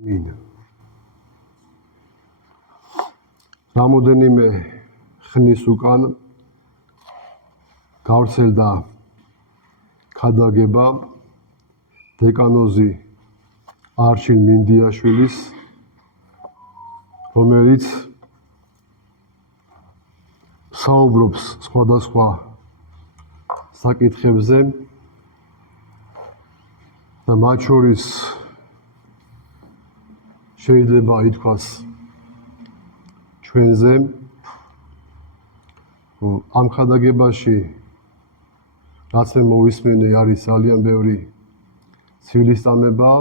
მინა რამოდენიმე ხნის უკან გავრცელდა ქადაგება დეკანოზი არშილ მინდიაშვილის, რომელიც საუბრობს სხვადასხვა საკითხებზე და მათ შორის შეიძლება ითქვას ჩვენზე ამ ქადაგებაში რაც მე მოვისმენე არის ძალიან ბევრი ცვილისწამება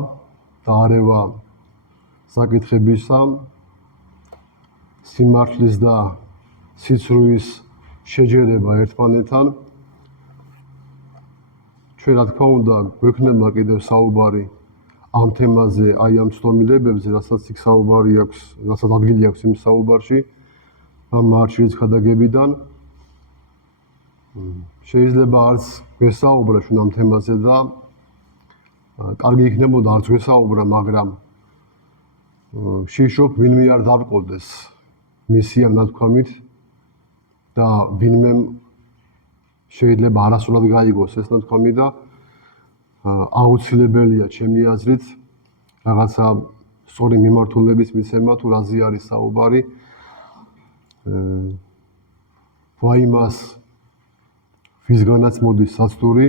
და არევა საკითხებისა სიმართლის და სიცრუის შეჯერება ერთმანეთთან ჩვენ რა თქმა უნდა გვექნება კიდევ საუბარი ამ თემაზე აი ამ ცდომილებებზე რასაც იქ საუბარი აქვს რასაც ადგილი აქვს იმ საუბარში ამ მარშლის ქადაგებიდან შეიძლება არც გვესაუბრა ჩვენ ამ თემაზე და კარგი იქნებოდა არც გვესაუბრა მაგრამ შიშობ ვინმე არ დავყოლდეს მისი ამ ნათქვამით და ვინმე შეიძლება არასრულად გაიგოს ეს ნათქვამი და აუცილებელია ჩემი აზრით რაღაცა სწორი მიმართულების მიცემა თუ რაზე არის საუბარი ვაიმას ვისგანაც მოდის საცდური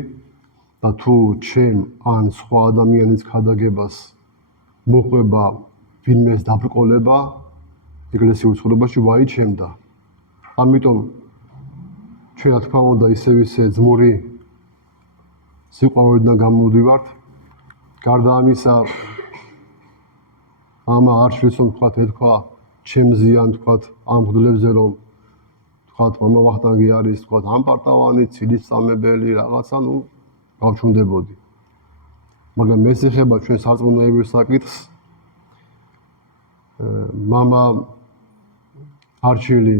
და თუ ჩემ ან სხვა ადამიანის ქადაგებას მოყვება ვინმეს დაბრკოლება ეკლესიურ ცხოვრებაში ვაიჩემდა ამიტომ ჩვენ რა თქმა უნდა ისევ ძმური სიყვარულიდან გამოვდივართ გარდა ამისა ამა არშვილს თქვათ ეთქვა ჩემზე ან თქვათ ამ მღვდლებზე რომ თქვათ მამა ვახტანგი არის თქვათ ამპარტავანი ცილისწამებელი რაღაცა ნუ გავჩუნდებოდი მაგრამ ეს ეხება ჩვენ სარწმუნოებრივ საკითხს მამა არჩილი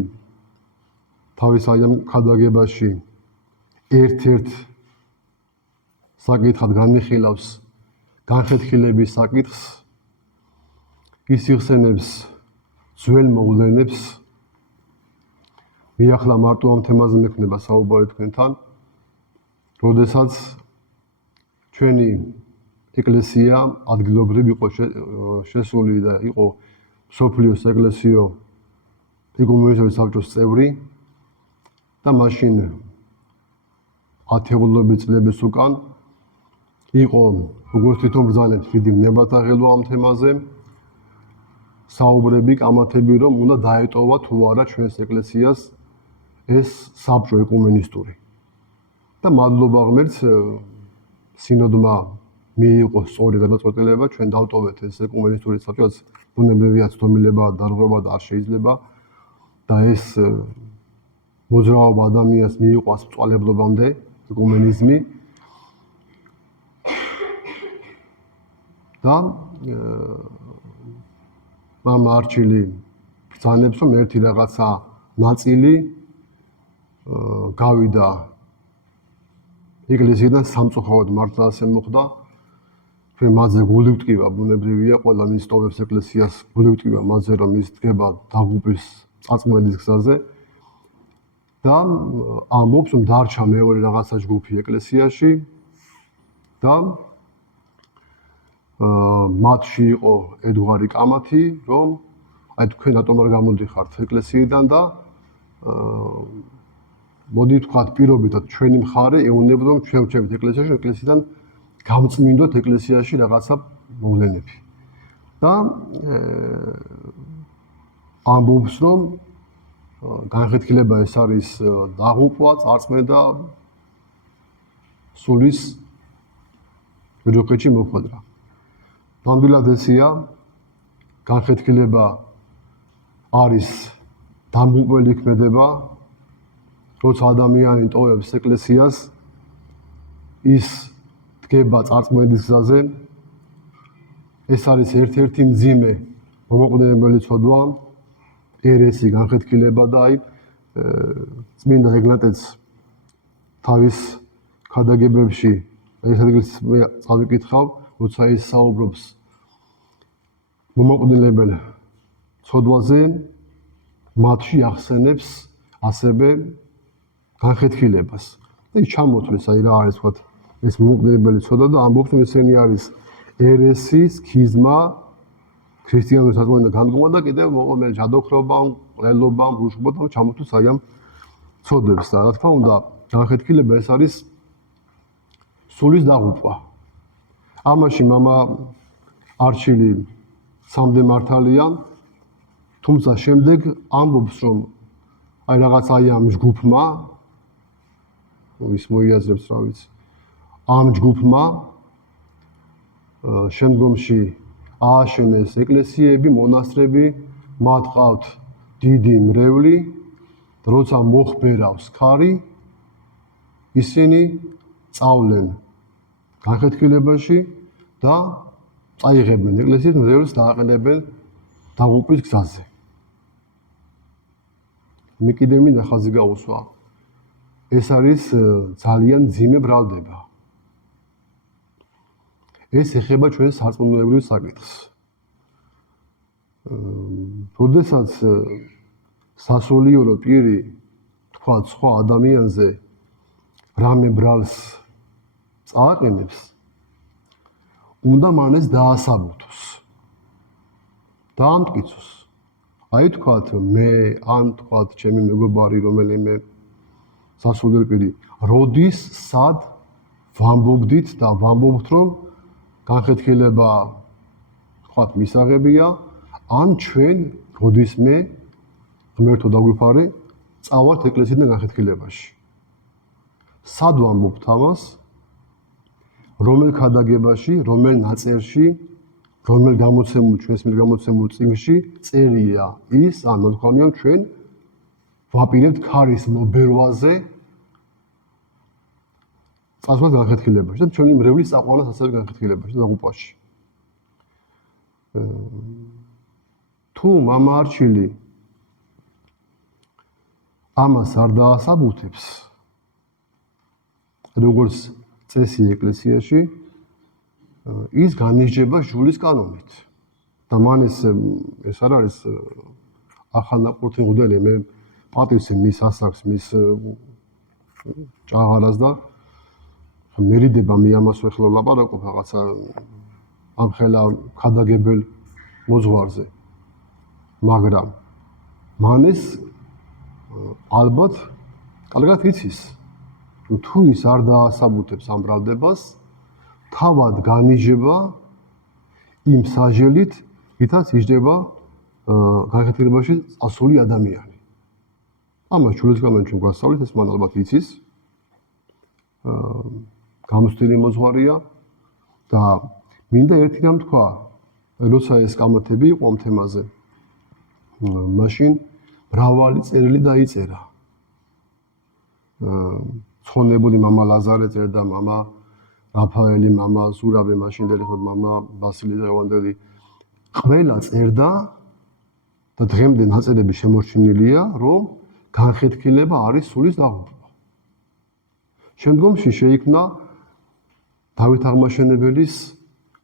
თავის აი ამ ქადაგებაში ერთ-ერთ საკითხად განიხილავს განხეთქილების საკითხს ის იხსენებს ძველ მოვლენებს მიახლა მარტო ამ თემაზე მექნება საუბარი თქვენთან როდესაც ჩვენი ეკლესია ადგილობრივ იყო შესული და იყო სოფლიოს ეკლესიო ეკუმენური საბჭოს წევრი და მაშინ ათეულობით წლების უკან იყო როგორც თვითონ ბრძანებს დიდი ნებათაღელვა ამ თემაზე საუბრები კამათები რომ უნდა დაეტოვა თუ არა ჩვენს ეკლესიას ეს საბჭო ეკუმენისტური და მადლობა ღმერთს სინოდმა მიიღო სწორი გადაწყვეტილება ჩვენ დავტოვეთ ეს ეკუმენისტური საბჭოც ბუნებრივია ცდომილება დარღვევა და არ შეიძლება და ეს მოძრაობა ადამიანს მიიყვას მწვალებლობამდე ეკუმენიზმი და მამა არჩილი ბრძანებს რომ ერთი რაღაცა ნაწილი გავიდა ეკლესიიდან სამწუხაროდ მართლა ასე მოხდა ჩვენ მათზე გული ვტკივა ბუნებრივია ყველა მის ტოვებს ეკლესიას გული ვტკივა მათზე რომ ის დგება დაღუპვის წარწმუნების გზაზე და ამბობს რომ დარჩა მეორე რაღაცა ჯგუფი ეკლესიაში და მათში იყო ედგვარი კამათი რომ აი თქვენ რატომ არ გამოდიხართ ეკლესიიდან და მოდი თქვათ პირობითად ჩვენი მხარე ეუბნება რომ ჩვენ ვჩებით ეკლესიაში ეკლესიიდან გამწმინდოთ ეკლესიაში რაღაცა მოვლენები და ამბობს რომ განხეთქილება ეს არის დაღუპვა წარწმენა სულის ჯოქეჩი მოხვედრა ნამდვილად ესია განხეთქილება არის დამღუპველი ქმედება როცა ადამიანი ტოვებს ეკლესიას ის დგება წარწმენის გზაზე ეს არის ერთ-ერთი მძიმე მომაკვდინებელი ცოდვა ერესი განხეთქილება და აი წმინდა ეგნატეც თავის ქადაგებებში ეს ადგილს წავიკითხავ როცა ის საუბრობს მომაკვდინებელ ცოდვაზე მათში ახსენებს ასევე განხეთქილებას. და ის ჩამოთვლის, აი რა არის თქვა ეს მომაკვდინებელი ცოდა და ამბობს, რომ ესენი არის ერესი, სქიზმა, ქრისტიანული საზოგადოება განდგომა და კიდევ მოყოლმე ჯადოქრობა, ყრელობა, რუშობა და ჩამოთვლის აი ამ ცოდებს და რა თქმა უნდა, განხეთქილება ეს არის სულის დაღუპვა. ამაში მამა არჩილი სამდე მართალია, თუმცა შემდეგ ამბობს, რომ აი რაღაც აი ამ ჯგუფმა ის მოიაზრებს რა ვიცი. ამ ჯგუფმა შემდგომში ააშენეს ეკლესიები, მონასტრები, მათ ყავთ დიდი მრევლი, როცა მოხბერავს ქარი, ისინი წავლენ განხეთქილებაში და წაიღებენ ეკლესიის მრევლს და აყენებენ დაღუპვის გზაზე. მე კიდევ მინდა ხაზი გაუსვა. ეს არის ძალიან მძიმე ბრალდება. ეს ეხება ჩვენს სარწმუნოებრივ საკითხს. როდესაც სასულიერო პირი თქვა სხვა ადამიანზე რამე ბრალს წააყენებს, უნდა მან ეს დაასაბუთოს. დაამტკიცოს. აი თქვათ მე ან თქვათ ჩემი მეგობარი რომელიმე სასულიერო პირი, როდის სად ვამბობდით და ვამბობთ, რომ განხეთქილება თქვათ მისაღებია, ან ჩვენ როდისმე ღმერთო დაგვიფარე, წავალთ ეკლესიიდან განხეთქილებაში. სად ვამბობთ ამას? რომელ ქადაგებაში, რომელ ნაწერში, რომელ გამოცემულ ჩვენს მიერ გამოცემულ წიგნში წერია ის, ან თქვამიან ჩვენ ვაპირებთ ქარის მობერვაზე წასვლას განხეთქილებაში და ჩვენი მრევლის წაყვანას ასევე განხეთქილებაში და დაღუპვაში. თუ მამა არჩილი ამას არ დაასაბუთებს, როგორც წესი ეკლესიაში, ის განისჯება ჟულის კანონით. და მან ეს არ არის ახალნაყურთი მღვდელი, მე პატივს მის ასაკს, მის ჭაღარას და მერიდება მე ამას ახლა ვლაპარაკობ რაღაცა ამხელა ქადაგებელ მოძღვარზე. მაგრამ მან ეს ალბათ კარგად იცის, რომ თუ ის არ დაასაბუთებს ამ ბრალდებას, თავად განიჯება იმ საჟელით, რითაც იჯდება განხეთქილებაში წასული ადამიანი. ამას ჟულის კანონი ჩვენ გვასწავლით, ეს მან ალბათ იცის. გამოცდილი მოძღვარია და მინდა ერთი რამ თქვა, როცა ეს კამათები იყო ამ თემაზე, მაშინ მრავალი წერილი დაიწერა. ცხონებული მამა ლაზარე წერდა, მამა რაფაელი, მამა ზურაბე, მაშინდელი ხო მამა ბასილი დღევანდელი, ყველა წერდა და დღემდე ნაწერები შემორჩენილია, რომ განხეთქილება არის სულის დაღუპვა. შემდგომში შეიქმნა დავით აღმაშენებელის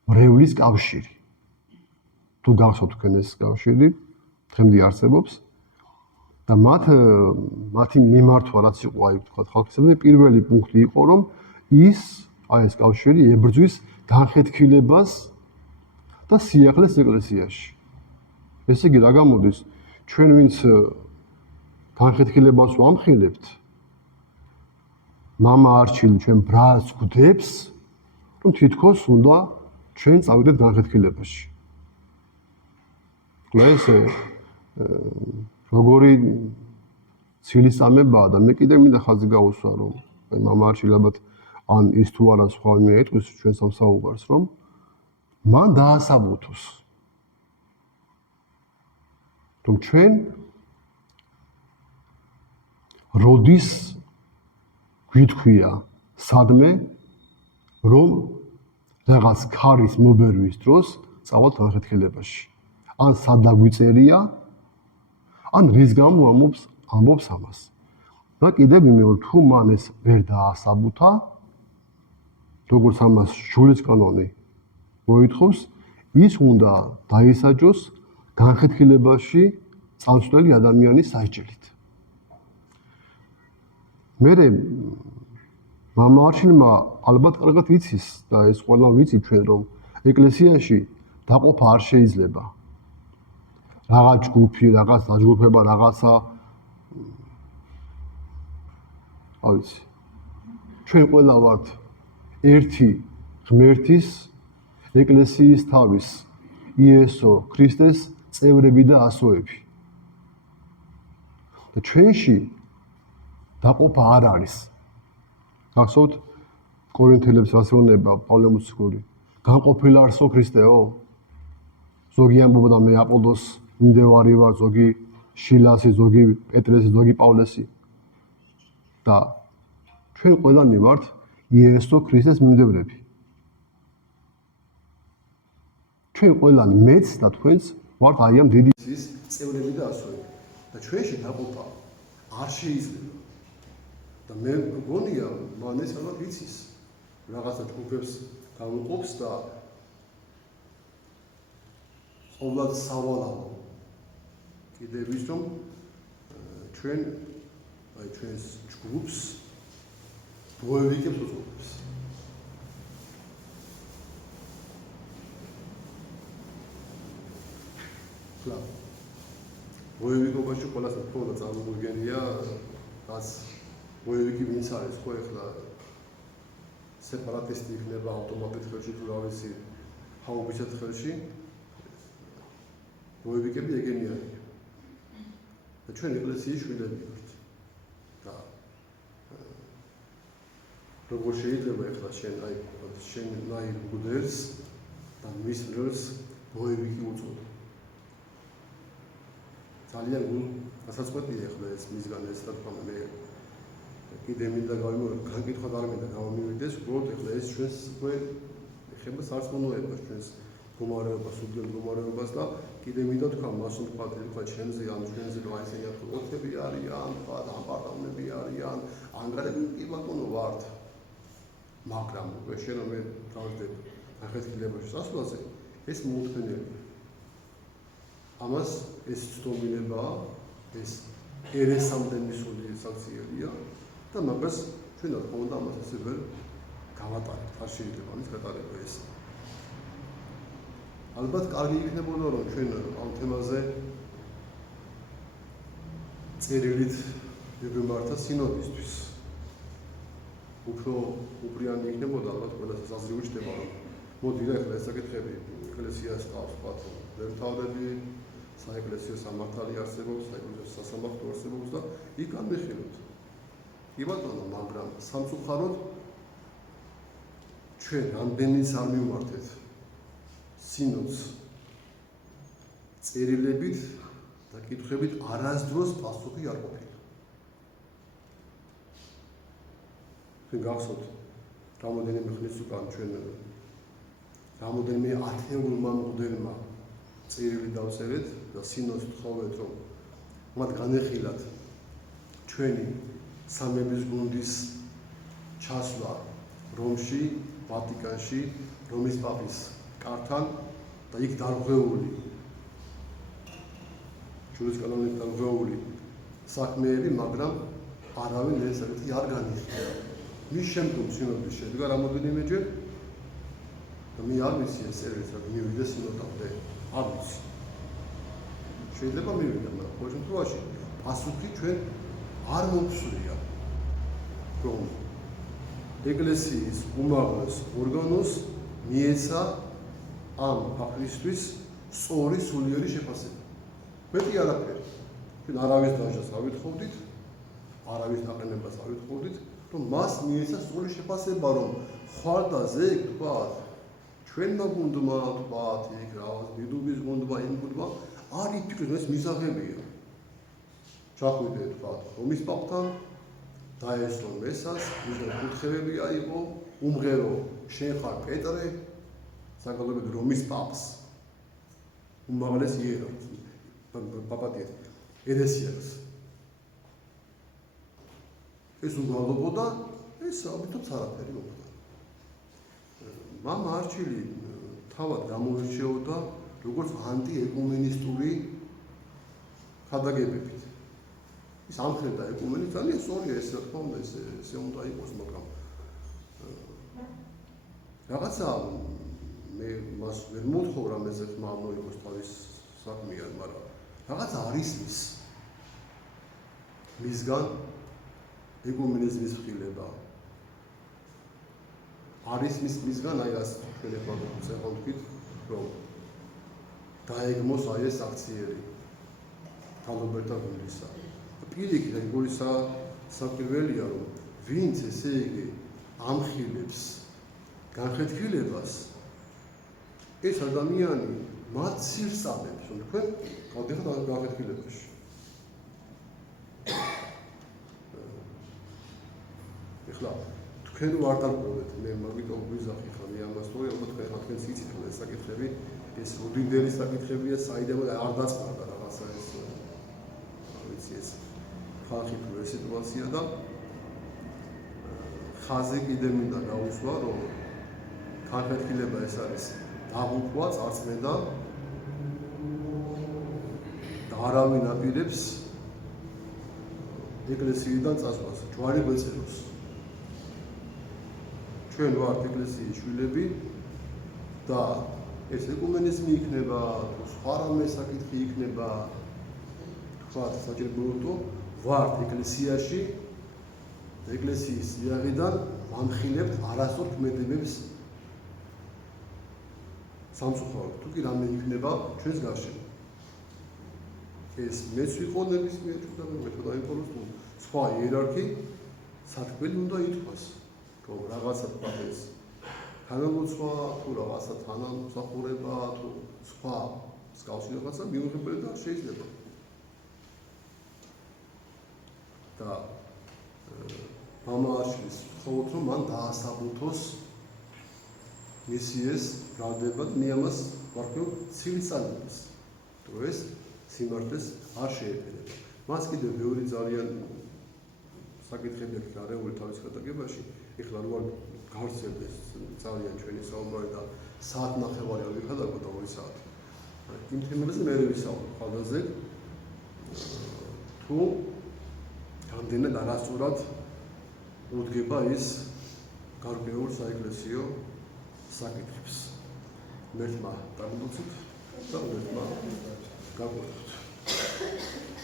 მრევლის კავშირი. თუ გახსოვთ თქვენ ეს კავშირი, დღემდე არსებობს და მათი მიმართვა რაც იყო, აი ვთქვათ ხალხისადმი, პირველი პუნქტი იყო, რომ ის აი ეს კავშირი ებრძვის განხეთქილებას და სიახლეს ეკლესიაში. ესე იგი რა გამოდის? ჩვენ ვინც განხეთქილებას ვამხილებთ, მამა არჩილი ჩვენ ბრალს გვდებს, რომ თითქოს უნდა ჩვენ წავიდეთ განხეთქილებაში. ეს როგორი ცილისწამებაა და მე კიდევ მინდა ხაზი გაუსვა, რომ აი მამა არჩილი ალბათ ან ის თუ არა სხვა მე ეტყვის ჩვენ სამსაუბრს, რომ მან დაასაბუთოს. რომ ჩვენ როდის გვითქვია სადმე, რომ რაღაც ქარის მობერვის დროს წავალთ განხეთქილებაში. ან სად დაგვიწერია, ან რის გამო ამბობს ამას. და კიდევ ვიმეორებ, თუ მან ეს ვერ დაასაბუთა, როგორც ამას ჟულის კანონი მოითხოვს, ის უნდა დაისაჯოს განხეთქილებაში წამსვლელი ადამიანის სასჯელით. მერე მამა არჩილმა ალბათ კარგად იცის და ეს ყველა ვიცით ჩვენ რომ ეკლესიაში დაყოფა არ შეიძლება. რაღაც ჯგუფი, რაღაც დაჯგუფება, რაღაცა ავიცი. ჩვენ ყველა ვართ ერთი ღმერთის ეკლესიის თავის იესო ქრისტეს წევრები და ასოები. და ჩვენში დაყოფა არ არის. გახსოვთ კორინთელებს ასეუნება პავლე მოციქული. განყოფილ არსო ქრისტეო? ზოგი ამბობდა მე აპოლოს მიმდევარი ვარ, ზოგი შილასი, ზოგი პეტრესი, ზოგი პავლესი. და ჩვენ ყველანი ვართ იესო ქრისტეს მიმდევრები. ჩვენ ყველანი მეც და თქვენც ვართ აი ამ დიდი ის წევრები და ასოები. და ჩვენში დაყოფა არ შეიძლება. და მე მგონია მან ეს ალბათ იცის რაღაცა ჯგუფებს გამოყოფს და ყოველად სავალალო კიდევ ის რომ ჩვენ აი ჩვენს ჯგუფს ბოევიკებს უწოდებს. ხლა ბოევიკობაში ყველას თქონდა წარმოუდგენია რაც ბოევიკი ვინც არის ხო ეხლა სეპარატისტი იქნება ავტომატით ხელში თუ რა ვიცი ჰაუბიცად ხელში ბოევიკები ეგენიანია და ჩვენ ეკლესიის შვილები ვართ და როგორ შეიძლება ეხლა შენ აი შენ ნაირ მგვდელს და მის როლს ბოევიკი უწოდო ძალიან გასაწყვეტია ეხლა ეს მისგან ეს რა თქმა უნდა მე კიდე მინდა განკითხვა არ მინდა გამომივიდეს უბრალოდ ეხლა ეს ჩვენს უკვე ეხება სარწმუნოებას ჩვენს მდგომარეობას უდიოდ მდგომარეობას და კიდე მინდა თქვა მას თქვა ჩემზე ან ჩვენზე რა ისინი ოთები არიან თქვა ამპარტამები არიან ანგარები კი ბატონო ვართ მაგრამ უკვე შენ რომ დავდებ ახეთქილებაში სასვლაზე ეს მოუთმენელია ამას ეს ცდომილებაა ეს ერესამდე მისული საქციელია და მაგას ჩვენ რა თქმა უნდა ამას ასე ვერ გავატარებთ არ შეიძლება ამის გატარება ეს ალბათ კარგი იქნებოდა რომ ჩვენ ამ თემაზე წერილით ვიმართა სინოდისთვის უფრო უბრიანი იქნებოდა ალბათ ყველას საზრდოო ჩდება რომ მოდი რა ეხლა ეს საკითხები ეკლესიას თავს ვთქვათ ვერ თავდები საეკლესიო სამართალი არსებობს საეკლესიო სასამართლო არსებობს და იქ განვიხილოთ კი ბატონო მაგრამ სამწუხაროდ ჩვენ რამდენიც არ მივმართეთ სინოდს წერილებით და კითხვებით არასდროს პასუხი არ ყოფილა თქვენ გახსოვთ რამოდენიმე ხნის უკან ჩვენ რამოდენიმე ათეულმა მღვდელმა წერილი დავწერეთ და სინოდს ვთხოვეთ რომ მათ განეხილათ ჩვენი სამების გუნდის ჩასვლა რომში, ვატიკანში, რომის პაპის კართან და იქ დარღვეული ჩვენს კანონით დარღვეული საქმეები, მაგრამ არავინ ეს საკითხი არ განიხილა. მის შემდგომ სინოდის შედგა რამოდენიმეჯერ და მე არ ვიცი ეს წერილიც რა მივიდა სინოდამდე არ ვიცი. შეიძლება მივიდა, მაგრამ ყოველ შემთხვევაში პასუხი ჩვენ არ მოვსვია რომ ეკლესიის უმაღლეს ორგანოს მიეცა ამ ფაქტისთვის სწორი სულიერი შეფასება. მეტი არაფერი. ჩვენ არავის დაჟას არ ვითხოვდით, არავის დაყენებას არ ვითხოვდით, რომ მას მიეცა სწორი შეფასება, რომ ხვალდაზე თქვათ ჩვენმა გუნდმა თქვათ იქ რაღაც დიდუბის გუნდმა, იმ გუნდმა არ იფიქრეთ, ეს მისაღებია. ჩახვიდე თქვათ რომის პაპთან დაესწრო მესას, მისგან კუთხეები აიღო, უმღერო შენ ხარ პეტრე, საგალობად რომის პაპს უმაღლეს იერარქს, პაპატიეთ, ერესიას. ეს უგალობოდა, ეს ამიტომ არაფერი მოხდა. მამა არჩილი თავად გამოირჩეოდა როგორც ანტიეკუმენისტური ხადაგებებით. ის ამხელდა ეკუმენის ძალიან სწორია ეს რა თქმა უნდა ესე უნდა იყოს, მაგრამ რაღაცა მე მას ვერ მოთხოვ რამეზე ხმა მოიყოს თავის საქმიან, მაგრამ რაღაცა არის მისგან ეკუმენიზმის ხილება. არის მისგან აი რას შეიძლება ვთქვით, რომ დაეგმოს აი ეს აქციერი თალობერტა გუნდისა. პირიქით ეგ საკვირველია, რომ ვინც ესე იგი ამხილებს განხეთქილებას, ეს ადამიანი მათ სირსამებს, რომ თქვენ გავდიხართ განხეთქილებაში. ეხლა თქვენ ვარ დავყოლეთ, მე მაგიტომ გვიზახი ხარ ამას, თუ ალბათ თქვენ იცით რომ ეს საკითხები, ეს უდიდესი საკითხებია, საიდანაც არ დაწყდა რაღაცა ეს ვიცი ეს ხალხი თუ ეს სიტუაცია და ხაზი კიდე მინდა გავუსვა, რომ განხეთქილება ეს არის დაღუპვა წარწმენდა და არავინ აპირებს ეკლესიიდან წასვლას, ჯვარი გვეწეროს. ჩვენ ვართ ეკლესიის შვილები და ეს ეკუმენიზმი იქნება, სხვა რამე საკითხი იქნება, თქვათ საჭიროებო ვართ ეკლესიაში, ეკლესიის იაღიდან ვამხილებთ არასწორ ქმედებებს სამწუხაროდ, თუ კი რამე იქნება ჩვენს გარშემო. ეს მეც ვიყო ნებისმიერ ჩვენთან მე თუ დაიპყროს თუ სხვა იერარქი სათქმელი უნდა ითქვას. რომ რაღაცა თქვათ ეს თანამოცვა თუ რაღაცა თანამსახურება თუ სხვა მსგავსი რაღაცა მიუღებელი და შეიძლება. და მამაშვილს ვთხოვოთ, რომ მან დაასაბუთოს მისი ეს ბრალდება და მე ამას ვარქვევ ცილისწანებას, რომ ეს სიმართლეს არ შეეფერება. მას კიდევ ბევრი ძალიან საკითხები აქვს გარეული თავის გადაგებაში. ეხლა რო არ გავრცელდეს ძალიან ჩვენი საუბარი და საათნახევარი არ ვიხადაგოთ 2 საათი. იმ თემებზე მე ვისაუბრებ ხალხაზე თუ რამდენად არასწორად უდგება ის გარკვეულ საეკლესიო საკითხებს. მერთმა დაგმოცით და მერთმა გაგვეთქვით.